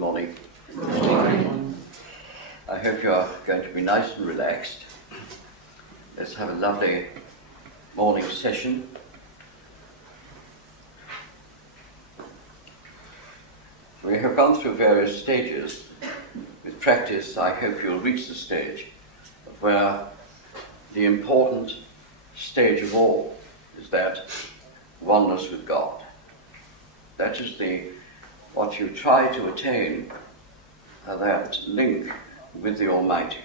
morning. Good morning. I hope you are going to be nice and relaxed. Let's have a lovely morning session. We have gone through various stages. With practice, I hope you'll reach the stage where the important stage of all is that oneness with God. That is what you try to attain, that link with the Almighty.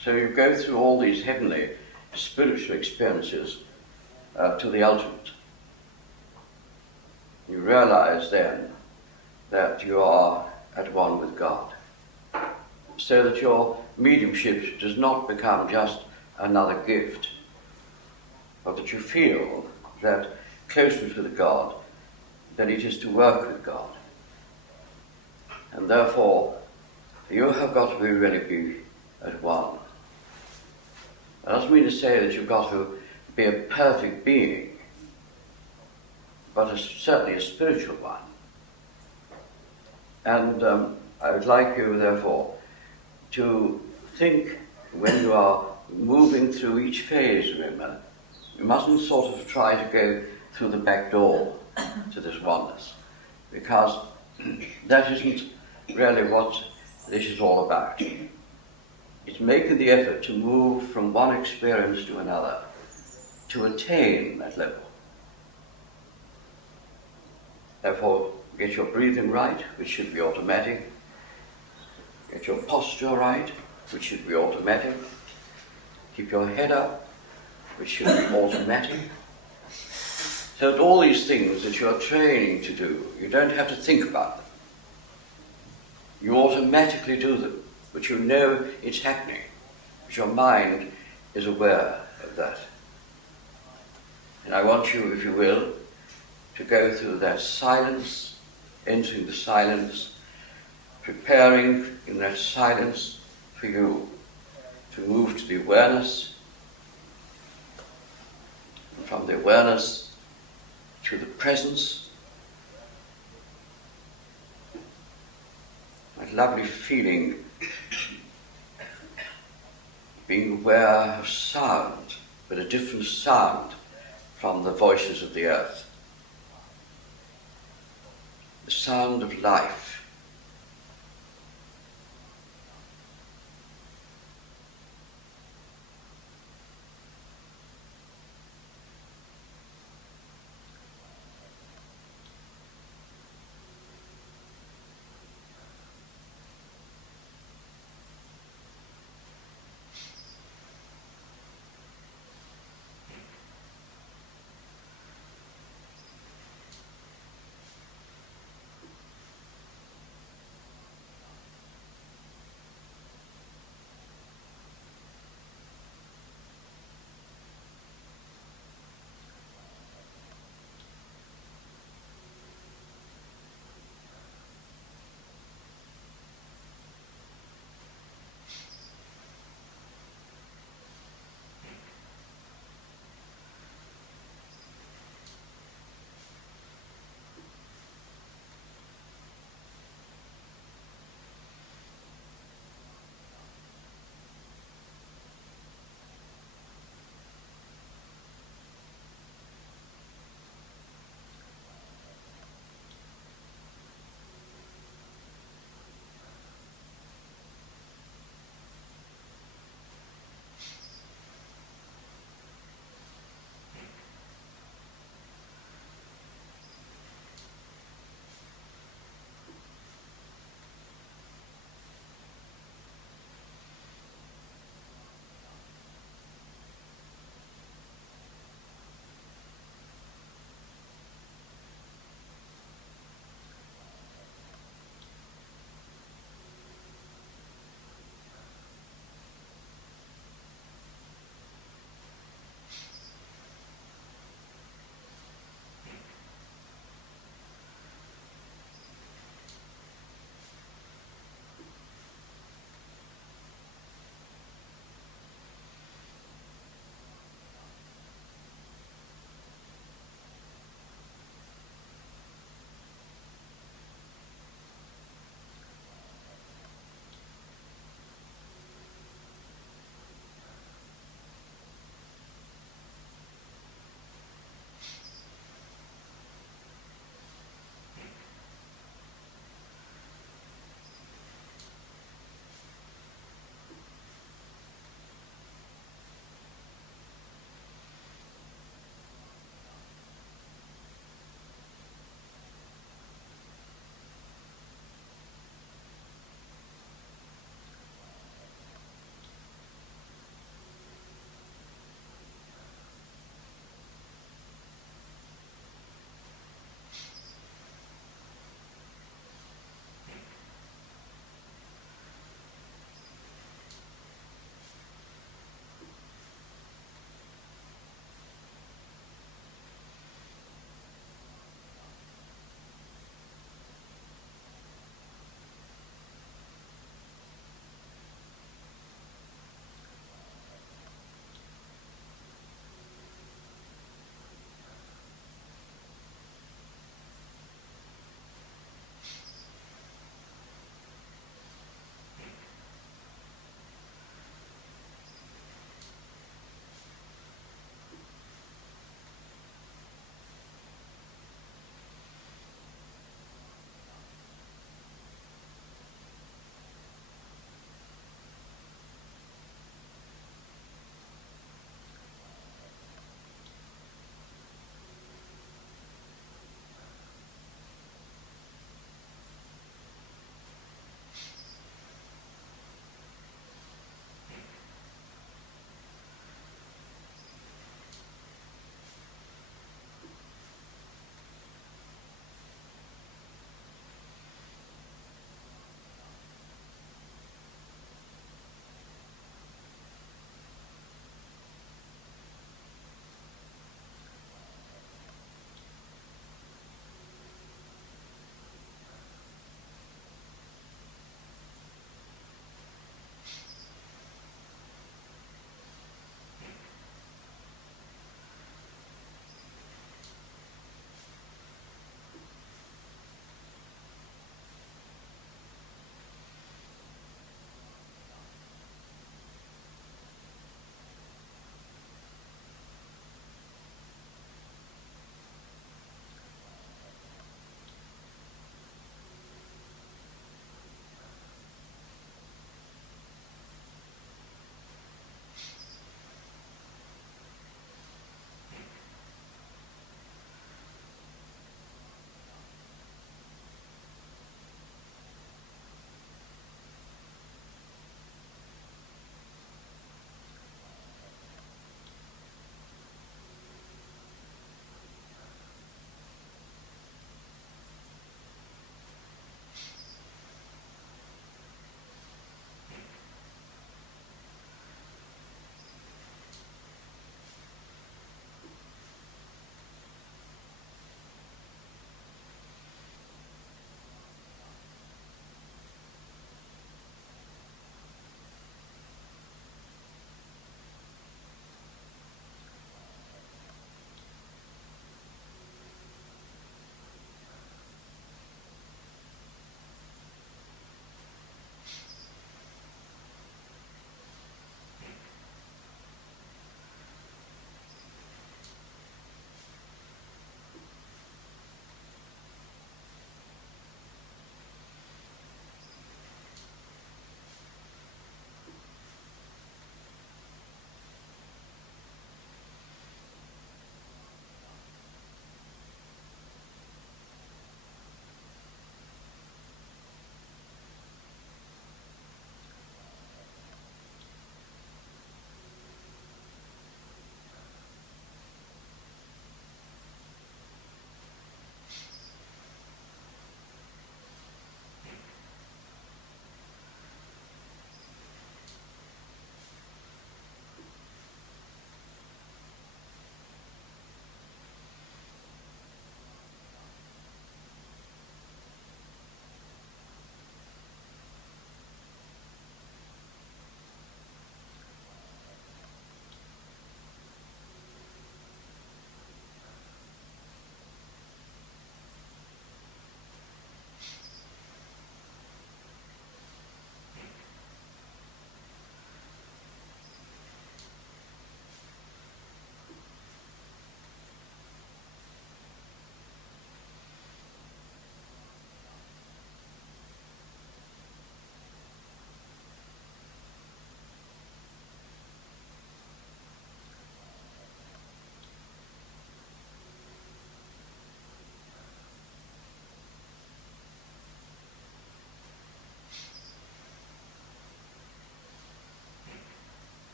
So you go through all these heavenly spiritual experiences to the ultimate. You realize then that you are at one with God, so that your mediumship does not become just another gift, but that you feel that closeness with God, that it is to work with God. And therefore, you have got to really be at one. That doesn't mean to say that you've got to be a perfect being, but certainly a spiritual one. And I would like you, therefore, to think when you are moving through each phase, remember, you mustn't sort of try to go through the back door to this oneness, because that isn't really what this is all about. It's making the effort to move from one experience to another, to attain that level. Therefore, get your breathing right, which should be automatic. Get your posture right, which should be automatic. Keep your head up, which should be automatic. So that all these things that you are training to do, you don't have to think about them. You automatically do them, but you know it's happening, because your mind is aware of that. And I want you, if you will, to go through that silence, entering the silence, preparing in that silence for you to move to the awareness, and from the awareness to the presence, that lovely feeling, being aware of sound, but a different sound from the voices of the earth. The sound of life.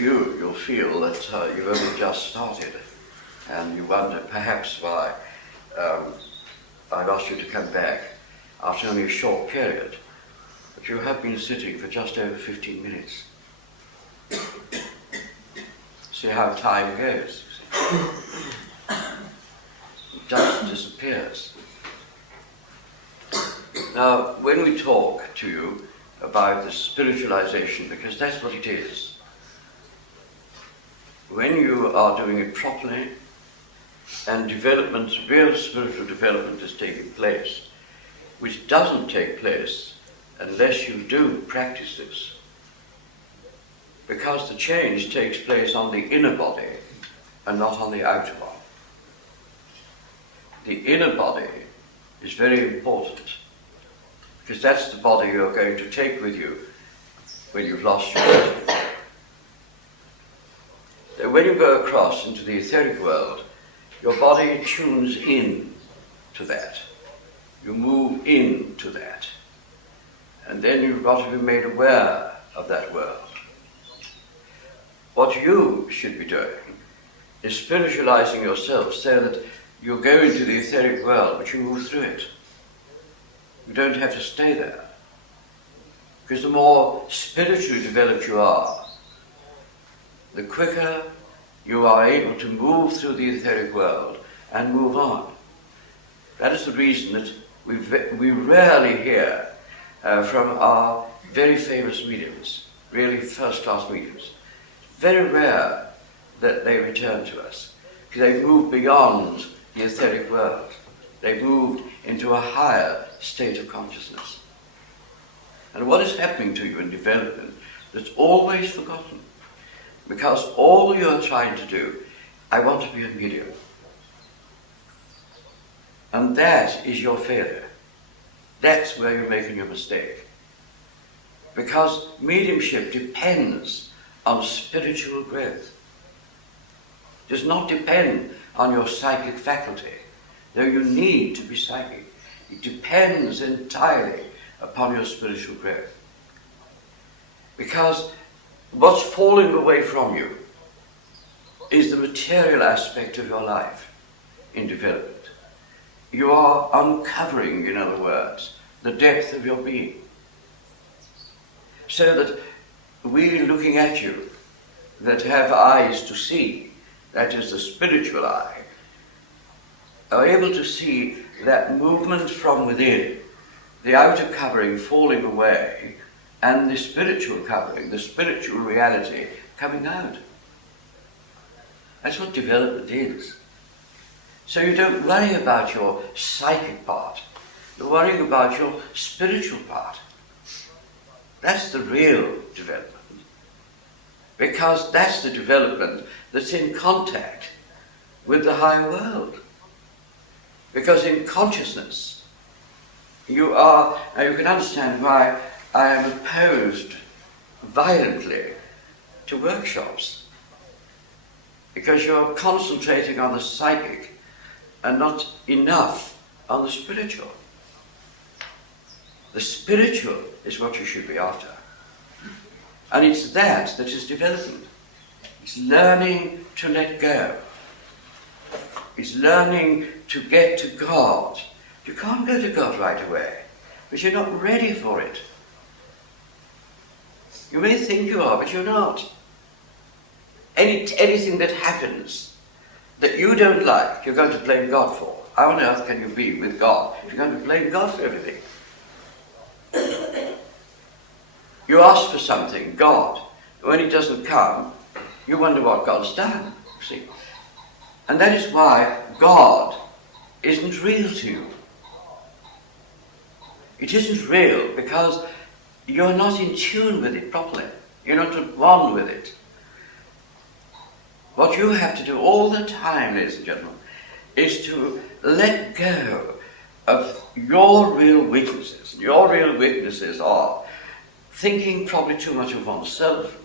you, you'll feel that you've only just started, and you wonder perhaps why I've asked you to come back after only a short period, but you have been sitting for just over 15 minutes. See how time goes, you see. It just disappears. Now, when we talk to you about the spiritualization, because that's what it is, when you are doing it properly and development, real spiritual development is taking place, which doesn't take place unless you do practice this, because the change takes place on the inner body and not on the outer one. The inner body is very important, because that's the body you're going to take with you when you've lost your body. So when you go across into the etheric world, your body tunes in to that. You move into that. And then you've got to be made aware of that world. What you should be doing is spiritualizing yourself so that you go into the etheric world, but you move through it. You don't have to stay there. Because the more spiritually developed you are, the quicker you are able to move through the etheric world and move on. That is the reason that we rarely hear from our very famous mediums, really first-class mediums. Very rare that they return to us, because they've moved beyond the etheric world. They've moved into a higher state of consciousness. And what is happening to you in development that's always forgotten? Because all you're trying to do, I want to be a medium. And that is your failure. That's where you're making your mistake. Because mediumship depends on spiritual growth. It does not depend on your psychic faculty, though you need to be psychic. It depends entirely upon your spiritual growth. Because what's falling away from you is the material aspect of your life in development. You are uncovering, in other words, the depth of your being. So that we looking at you that have eyes to see, that is the spiritual eye, are able to see that movement from within, the outer covering falling away, and the spiritual covering, the spiritual reality coming out. That's what development is. So you don't worry about your psychic part, you're worrying about your spiritual part. That's the real development. Because that's the development that's in contact with the higher world. Because in consciousness, you can understand why I am opposed violently to workshops. Because you're concentrating on the psychic and not enough on the spiritual. The spiritual is what you should be after. And it's that is development. It's learning to let go. It's learning to get to God. You can't go to God right away, but you're not ready for it. You may think you are, but you're not. Anything that happens that you don't like, you're going to blame God for. How on earth can you be with God if you're going to blame God for everything? You ask for something, God, when it doesn't come, you wonder what God's done, see? And that is why God isn't real to you. It isn't real because you're not in tune with it properly. You're not at one with it. What you have to do all the time, ladies and gentlemen, is to let go of your real weaknesses. Your real weaknesses are thinking probably too much of oneself,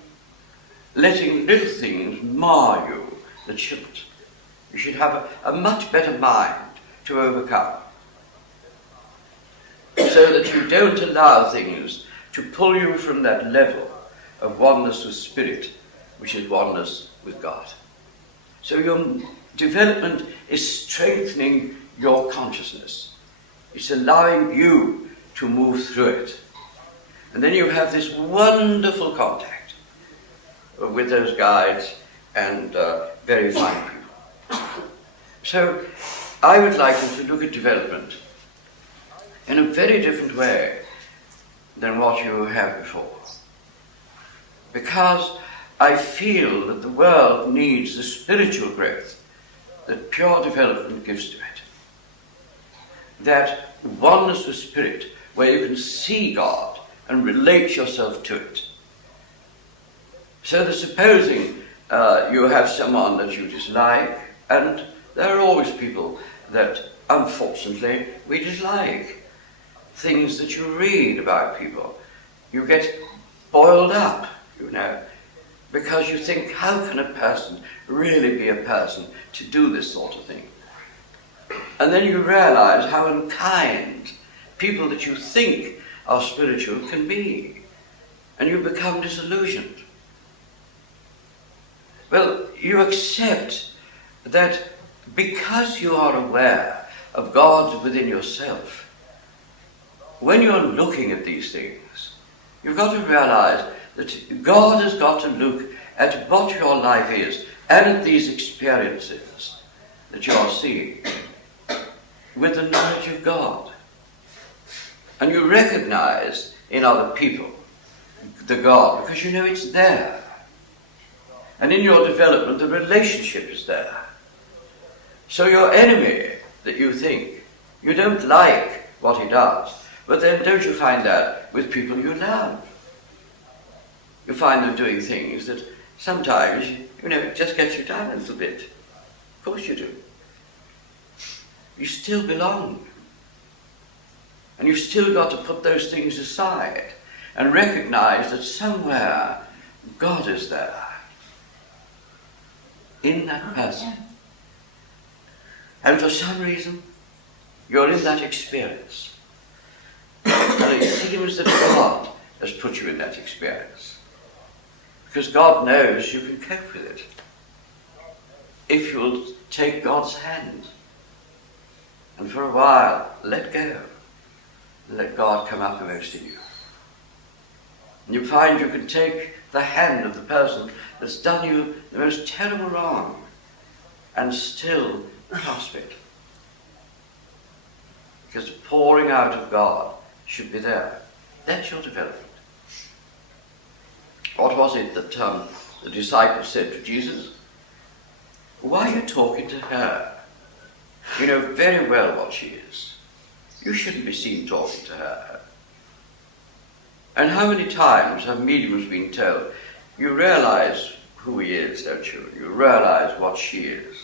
letting little things mar you that shouldn't. You should have a much better mind to overcome, so that you don't allow things to pull you from that level of oneness with spirit which is oneness with God. So your development is strengthening your consciousness. It's allowing you to move through it. And then you have this wonderful contact with those guides and very fine people. So I would like you to look at development in a very different way than what you have before. Because I feel that the world needs the spiritual growth that pure development gives to it. That oneness with spirit, where you can see God and relate yourself to it. So that supposing you have someone that you dislike, and there are always people that unfortunately we dislike. Things that you read about people, you get boiled up, because you think, how can a person really be a person to do this sort of thing? And then you realize how unkind people that you think are spiritual can be, and you become disillusioned. Well, you accept that because you are aware of God within yourself, when you're looking at these things, you've got to realize that God has got to look at what your life is and at these experiences that you are seeing with the knowledge of God. And you recognize in other people the God because you know it's there. And in your development, the relationship is there. So your enemy that you think, you don't like what he does, but then don't you find that with people you love? You find them doing things that sometimes, it just gets you down a little bit. Of course you do. You still belong. And you've still got to put those things aside and recognize that somewhere God is there. In that person. And for some reason, you're in that experience. And it seems that God has put you in that experience. Because God knows you can cope with it. If you'll take God's hand. And for a while, let go. And let God come uppermost in you. And you find you can take the hand of the person that's done you the most terrible wrong and still clasp it. Because the pouring out of God should be there. That's your development. What was it that the disciples said to Jesus? Why are you talking to her? You know very well what she is. You shouldn't be seen talking to her. And how many times have mediums been told, you realize who he is, don't you? You realize what she is.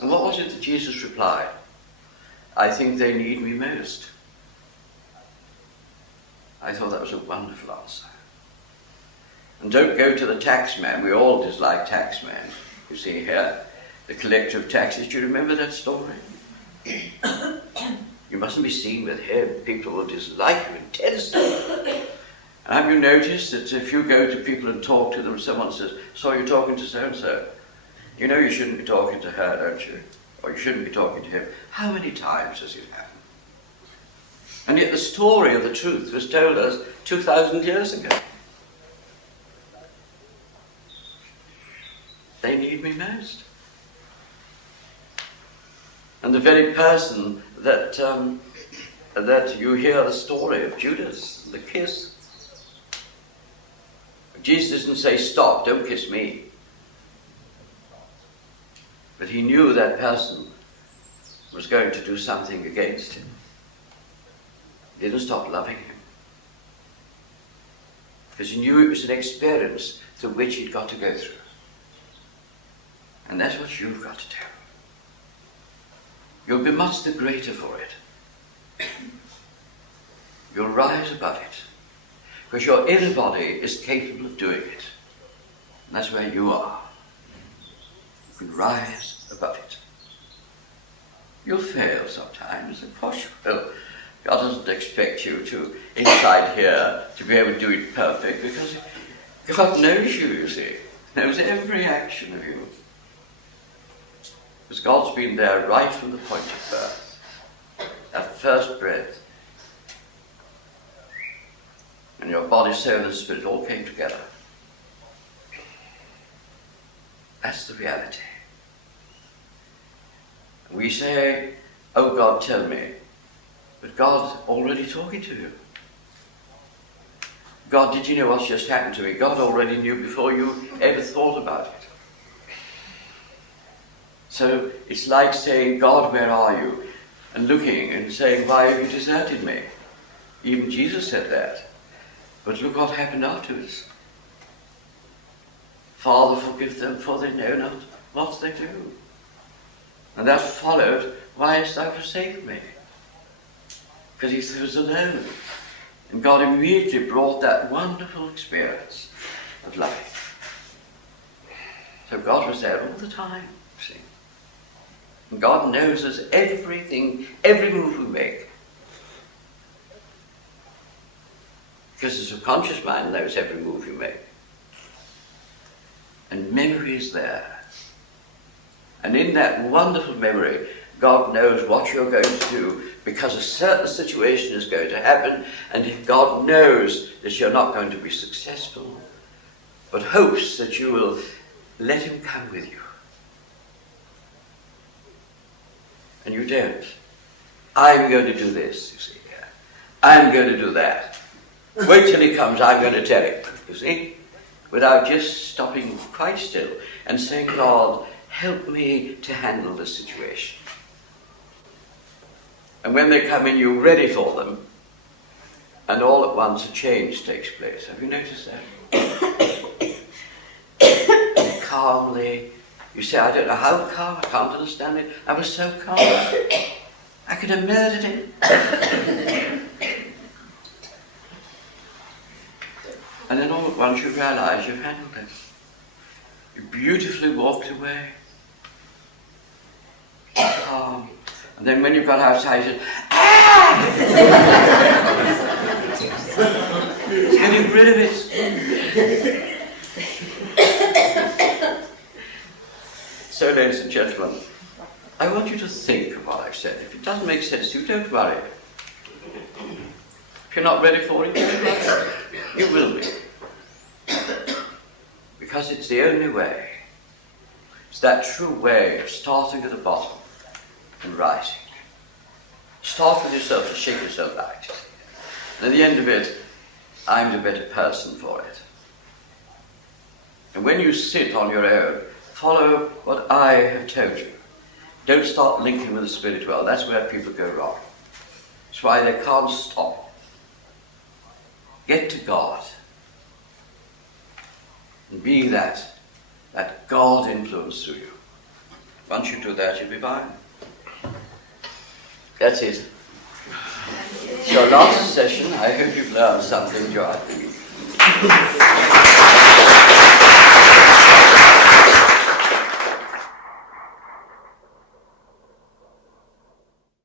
And what was it that Jesus replied? I think they need me most. I thought that was a wonderful answer. And don't go to the tax man. We all dislike tax men. You see here, the collector of taxes. Do you remember that story? You mustn't be seen with him. People will dislike you intensely. And have you noticed that if you go to people and talk to them, someone says, so you're talking to so-and-so? You know you shouldn't be talking to her, don't you? Or you shouldn't be talking to him. How many times has it happened? And yet the story of the truth was told us 2,000 years ago. They need me most. And the very person that you hear the story of Judas, the kiss. Jesus didn't say, stop, don't kiss me. But he knew that person was going to do something against him. He didn't stop loving him. Because he knew it was an experience through which he'd got to go through. And that's what you've got to do. You'll be much the greater for it. You'll rise above it. Because your inner body is capable of doing it. And that's where you are. You can rise above it. You'll fail sometimes, of course you will. God doesn't expect you to, inside here, to be able to do it perfect, because God knows you see. Knows every action of you. Because God's been there right from the point of birth. That first breath. And your body, soul and spirit all came together. That's the reality. We say, oh God, tell me. But God's already talking to you. God, did you know what's just happened to me? God already knew before you ever thought about it. So it's like saying, God, where are you? And looking and saying, why have you deserted me? Even Jesus said that. But look what happened afterwards. Father, forgive them, for they know not what they do. And that followed, why hast thou forsaken me? Because he was alone. And God immediately brought that wonderful experience of life. So God was there all the time, see. And God knows us everything, every move we make. Because the subconscious mind knows every move you make. And memory is there. And in that wonderful memory, God knows what you're going to do because a certain situation is going to happen, and God knows that you're not going to be successful, but hopes that you will let him come with you. And you don't. I'm going to do this, you see. I'm going to do that. Wait till he comes, I'm going to tell him, you see. Without just stopping quite still and saying, God, help me to handle this situation. And when they come in, you're ready for them. And all at once a change takes place. Have you noticed that? Calmly. You say, I don't know how calm, I can't understand it. I was so calm. I could have murdered him. And then all at once you realise you've handled it. You beautifully walked away. Calm. And then when you got outside, you said, ah! It's getting rid of it. So, ladies and gentlemen, I want you to think of what I've said. If it doesn't make sense to you, don't worry. If you're not ready for it, don't worry. You will be. Because it's the only way. It's that true way of starting at the bottom and rising. Start with yourself and shake yourself out. And at the end of it, I'm the better person for it. And when you sit on your own, follow what I have told you. Don't start linking with the spirit world. That's where people go wrong. That's why they can't stop. Get to God. And be that God influence through you. Once you do that, you'll be fine. That's it. It's your last session. I hope you've learned something, Joy.